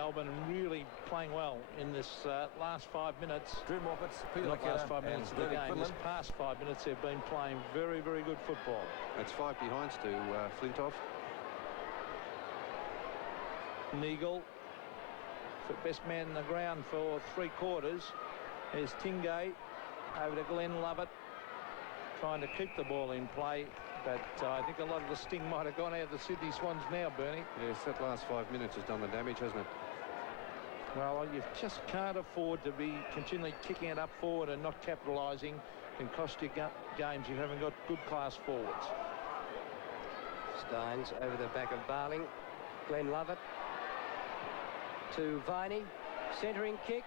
Melbourne really playing well in this last 5 minutes. Drew Moffat's Not last 5 minutes of the game. This past 5 minutes they've been playing very, very good football. That's 5 behinds to Flintoff. Neagle, best man in the ground for 3/4. There's Tingay over to Glenn Lovett, trying to keep the ball in play. But I think a lot of the sting might have gone out of the Sydney Swans now, Bernie. Yes, that last 5 minutes has done the damage, hasn't it? Well, you just can't afford to be continually kicking it up forward and not capitalising. It can cost you games. You haven't got good class forwards. Steins over the back of Barling. Glenn Lovett to Viney. Centering kick.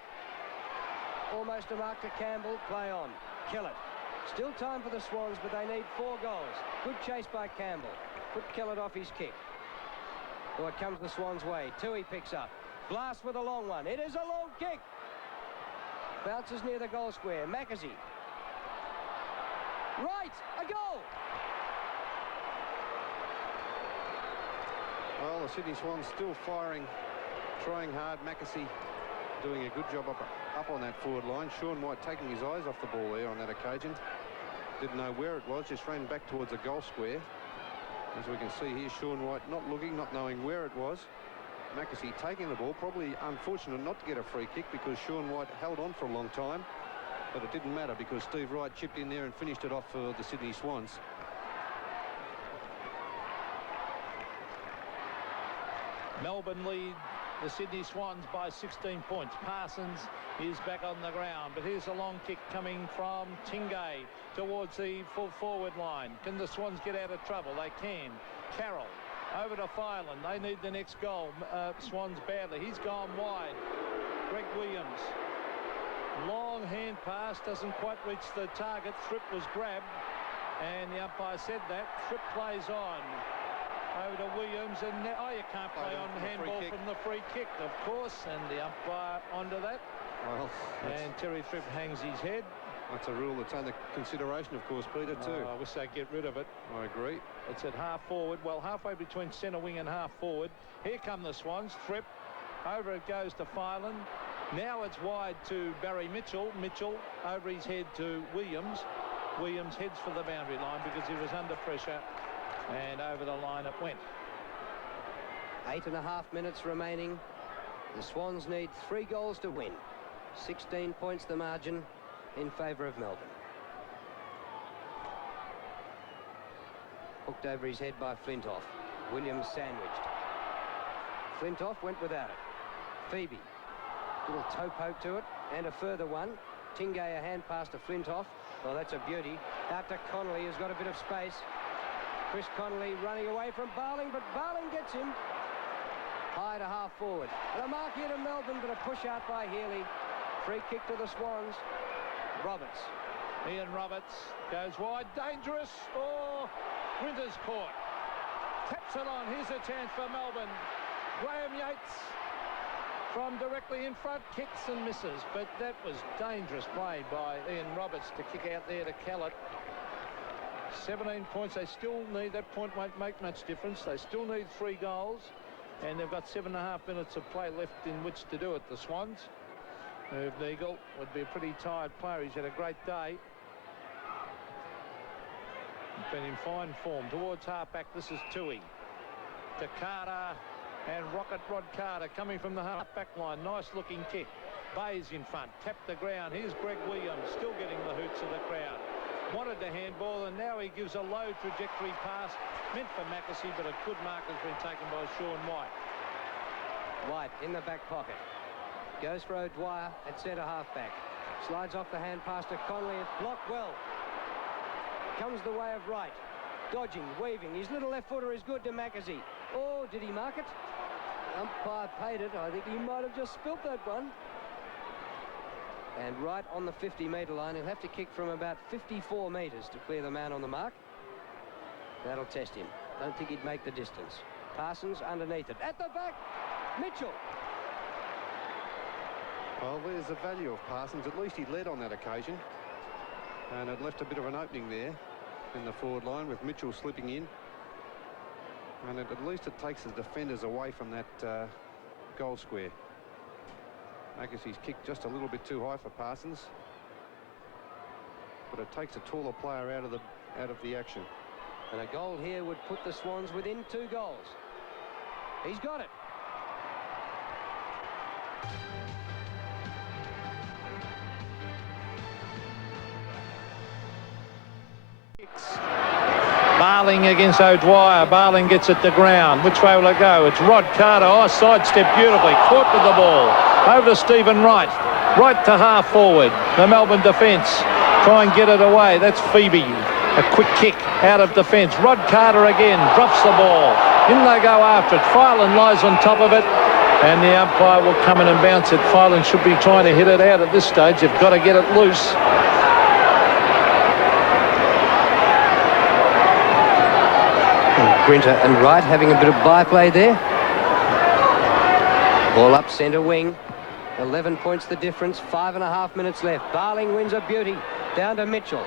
Almost a mark to Campbell. Play on. Kill it. Still time for the Swans, but they need 4 goals. Good chase by Campbell. Put Kellett off his kick. Oh, it comes the Swans' way. Tui picks up. Blast with a long one. It is a long kick. Bounces near the goal square. Mackenzie. Right, a goal. Well, the Sydney Swans still firing, trying hard. Mackesy doing a good job up on that forward line. Sean White taking his eyes off the ball there on that occasion. Didn't know where it was, just ran back towards the goal square. As we can see here, Sean White not looking, not knowing where it was. Mackesy taking the ball, probably unfortunate not to get a free kick because Sean White held on for a long time. But it didn't matter because Steve Wright chipped in there and finished it off for the Sydney Swans. Melbourne lead the Sydney Swans by 16 points. Parsons is back on the ground, but here's a long kick coming from Tingay towards the full forward line. Can the Swans get out of trouble? They can. Carroll over to Filan. They need the next goal. Swans badly. He's gone wide. Greg Williams. Long hand pass, doesn't quite reach the target. Thripp was grabbed, and the umpire said that. Thripp plays on. Over to Williams, and now, you can't play on handball from the free kick, of course, and the umpire onto that. Well, and Terry Thripp hangs his head. That's a rule that's under consideration, of course, Peter, too. I wish they'd get rid of it. I agree. It's at half forward, well, halfway between centre wing and half forward. Here come the Swans. Thripp, over it goes to Filan. Now it's wide to Barry Mitchell. Mitchell over his head to Williams. Williams heads for the boundary line because he was under pressure. And over the line it went. 8.5 minutes remaining. The Swans need 3 goals to win. 16 points the margin in favour of Melbourne. Hooked over his head by Flintoff. Williams sandwiched. Flintoff went without it. Phoebe. Little toe poke to it. And a further one. Tingay a hand pass to Flintoff. Well, that's a beauty. Out to Connolly, who's got a bit of space. Chris Connolly running away from Barling, but Barling gets him. High to half forward. And a mark here to Melbourne, but a push out by Healy. Free kick to the Swans. Roberts. Ian Roberts goes wide. Dangerous. Oh, Winters caught. Taps it on. Here's a chance for Melbourne. Graham Yates from directly in front. Kicks and misses. But that was dangerous play by Ian Roberts to kick out there to Kellett. 17 points. They still need, that point won't make much difference. They still need 3 goals, and they've got 7.5 minutes of play left in which to do it, the Swans. Irv Neagle would be a pretty tired player. He's had a great day. He's been in fine form. Towards half-back, this is Tui. To Carter, and Rocket Rod Carter coming from the half-back line. Nice-looking kick. Bayes in front. Tapped the ground. Here's Greg Williams, still getting the hoots of the crowd. Wanted the handball, and now he gives a low trajectory pass meant for Mackesy, but a good mark has been taken by Sean White. White in the back pocket. Goes for O'Dwyer at centre half-back. Slides off the hand pass to Connolly. It's blocked well. Comes the way of Wright. Dodging, weaving. His little left footer is good to Mackesy. Oh, did he mark it? Umpire paid it. I think he might have just spilt that one. And right on the 50-metre line, he'll have to kick from about 54 metres to clear the man on the mark. That'll test him. Don't think he'd make the distance. Parsons underneath it. At the back, Mitchell. Well, there's the value of Parsons. At least he led on that occasion. And it left a bit of an opening there in the forward line with Mitchell slipping in. And at least it takes the defenders away from that goal square. Mackessy's kicked just a little bit too high for Parsons, but it takes a taller player out of the action. And a goal here would put the Swans within 2 goals. He's got it. Barling against O'Dwyer. Barling gets it to ground. Which way will it go? It's Rod Carter. Oh, sidestep beautifully. Caught with the ball. Over to Stephen Wright. Right to half forward. The Melbourne defence. Try and get it away. That's Phoebe. A quick kick out of defence. Rod Carter again. Drops the ball. In they go after it. Filan lies on top of it. And the umpire will come in and bounce it. Filan should be trying to hit it out at this stage. They've got to get it loose. Grinter and Wright having a bit of byplay there. Ball up centre wing. 11 points the difference. 5.5 minutes left. Barling wins a beauty. Down to Mitchell.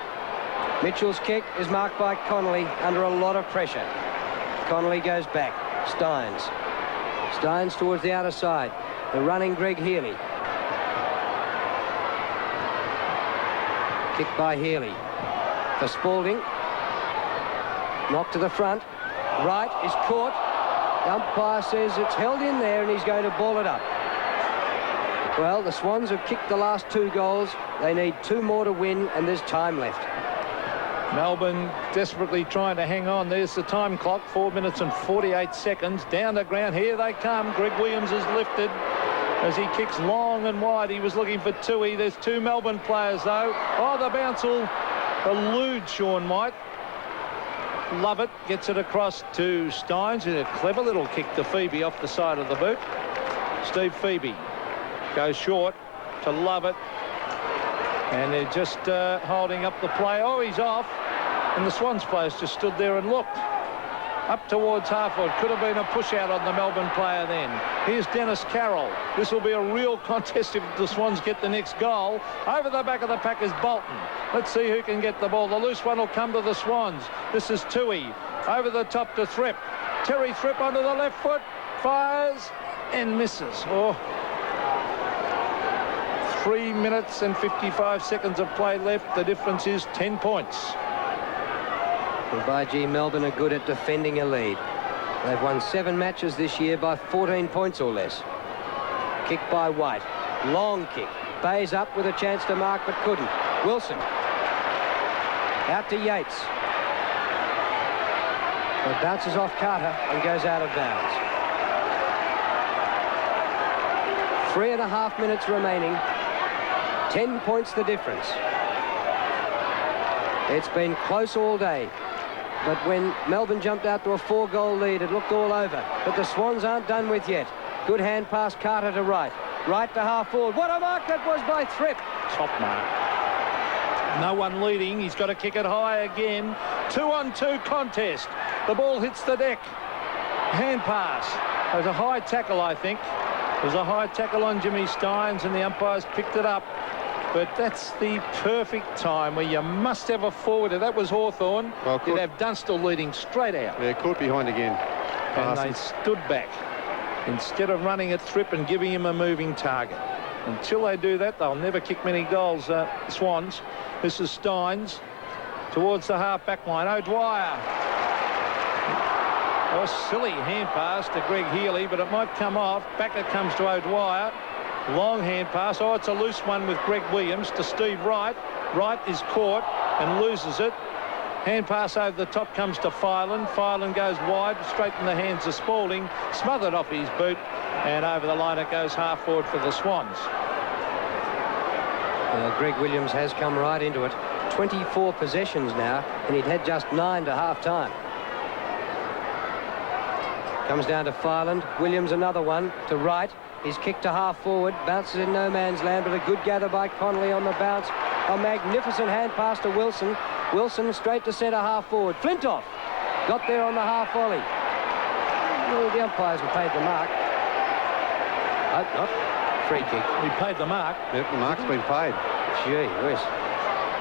Mitchell's kick is marked by Connolly under a lot of pressure. Connolly goes back. Steins. Steins towards the outer side. The running Greg Healy. Kick by Healy. For Spalding. Knock to the front. Wright is caught. The umpire says it's held in there and he's going to ball it up. Well, the Swans have kicked the last 2 goals. They need 2 more to win and there's time left. Melbourne desperately trying to hang on. There's the time clock. 4 minutes and 48 seconds. Down the ground. Here they come. Greg Williams is lifted as he kicks long and wide. He was looking for Tui. There's 2 Melbourne players though. Oh, the bounce will elude Sean White. Lovett gets it across to Steins. A clever little kick to Phoebe off the side of the boot. Steve Phoebe goes short to Lovett. And they're just holding up the play. Oh, he's off. And the Swans players just stood there and looked. Up towards half-forward. Could have been a push-out on the Melbourne player then. Here's Dennis Carroll. This will be a real contest if the Swans get the next goal. Over the back of the pack is Bolton. Let's see who can get the ball. The loose one will come to the Swans. This is Tui. Over the top to Thripp. Terry Thripp onto the left foot. Fires and misses. Oh. 3 minutes and 55 seconds of play left. The difference is 10 points. Well, by G, Melbourne are good at defending a lead. They've won 7 matches this year by 14 points or less. Kick by White. Long kick. Bayes up with a chance to mark but couldn't. Wilson. Out to Yates. It bounces off Carter and goes out of bounds. 3.5 minutes remaining. 10 points the difference. It's been close all day. But when Melbourne jumped out to a 4-goal lead, it looked all over. But the Swans aren't done with yet. Good hand pass Carter to Wright. Wright to half forward. What a mark that was by Thripp. Top mark. No one leading. He's got to kick it high again. 2-on-2 contest. The ball hits the deck. Hand pass. There's a high tackle, I think. There's a high tackle on Jimmy Steins and the umpires picked it up. But that's the perfect time where you must have a forwarder. That was Hawthorn. Well, you'd have Dunstall leading straight out. Yeah, caught behind again. And they stood back instead of running at Thripp and giving him a moving target. Until they do that, they'll never kick many goals, Swans. This is Steins towards the half-back line. O'Dwyer. Oh, silly hand pass to Greg Healy, but it might come off. Back it comes to O'Dwyer. Long hand pass. Oh, it's a loose one with Greg Williams to Steve Wright. Wright is caught and loses it. Hand pass over the top comes to Filan. Filan goes wide, straight in the hands of Spalding. Smothered off his boot. And over the line it goes half forward for the Swans. Greg Williams has come right into it. 24 possessions now, and he'd had just 9 to half-time. Comes down to Filan. Williams another one to Wright. He's kicked to half forward, bounces in no man's land, but a good gather by Connolly on the bounce. A magnificent hand pass to Wilson. Wilson straight to centre half forward. Flintoff got there on the half volley. Well, the umpires have paid the mark. Hope not. Free kick. He paid the mark. Yep, the mark's been paid. Gee whiz.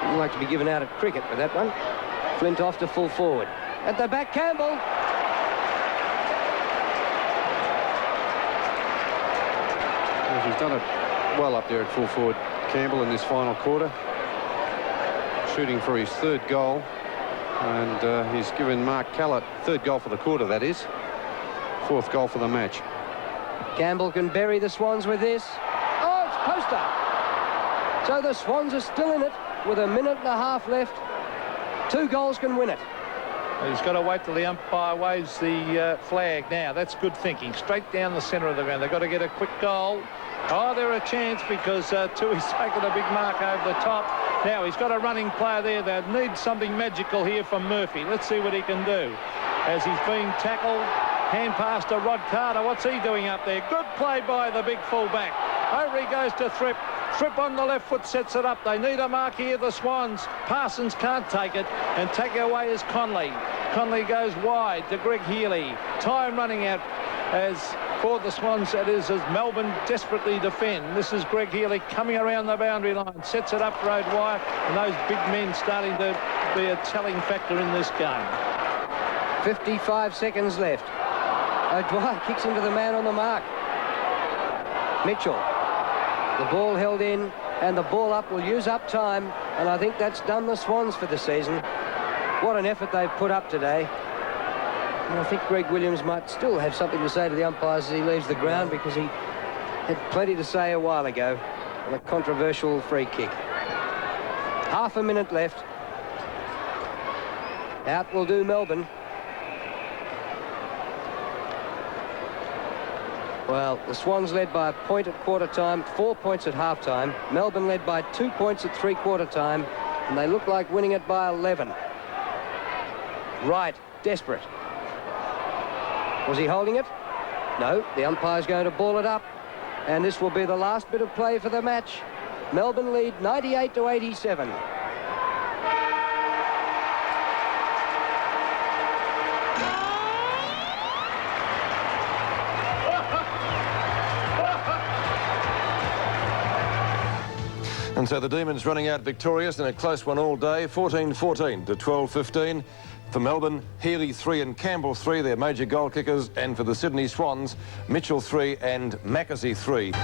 Wouldn't like to be given out at cricket with that one. Flintoff to full forward. At the back, Campbell. He's done it well up there at full forward, Campbell, in this final quarter, shooting for his third goal, and he's given Mark Callett, third goal for the quarter, that is, fourth goal for the match. Campbell can bury the Swans with this. Oh, it's poster. So the Swans are still in it with a minute and a half left. 2 goals can win it. He's got to wait till the umpire waves the flag now. That's good thinking. Straight down the centre of the ground. They've got to get a quick goal. Oh, they're a chance because Tui's taken a big mark over the top. Now he's got a running player there. They need something magical here from Murphy. Let's see what he can do. As he's being tackled, hand pass to Rod Carter. What's he doing up there? Good play by the big fullback. Over he goes to Thripp. Thripp on the left foot sets it up. They need a mark here, the Swans. Parsons can't take it, and take it away is Conley. Conley goes wide to Greg Healy. Time running out as for the Swans, it is, as Melbourne desperately defend. This is Greg Healy coming around the boundary line, sets it up road wire, and those big men starting to be a telling factor in this game. 55 seconds left. O'Dwyer kicks into the man on the mark. Mitchell. The ball held in, and the ball up will use up time, and I think that's done the Swans for the season. What an effort they've put up today. And I think Greg Williams might still have something to say to the umpires as he leaves the ground, because he had plenty to say a while ago on a controversial free kick. Half a minute left. Out will do Melbourne. Well, the Swans led by a point at quarter time, 4 points at half time. Melbourne led by 2 points at three-quarter time, and they look like winning it by 11. Wright, desperate. Was he holding it? No, the umpire's going to ball it up, and this will be the last bit of play for the match. Melbourne lead 98-87. And so the Demons running out victorious in a close one all day, 14-14 to 12-15. For Melbourne, Healy 3 and Campbell 3, their major goal kickers. And for the Sydney Swans, Mitchell 3 and Mackesy 3.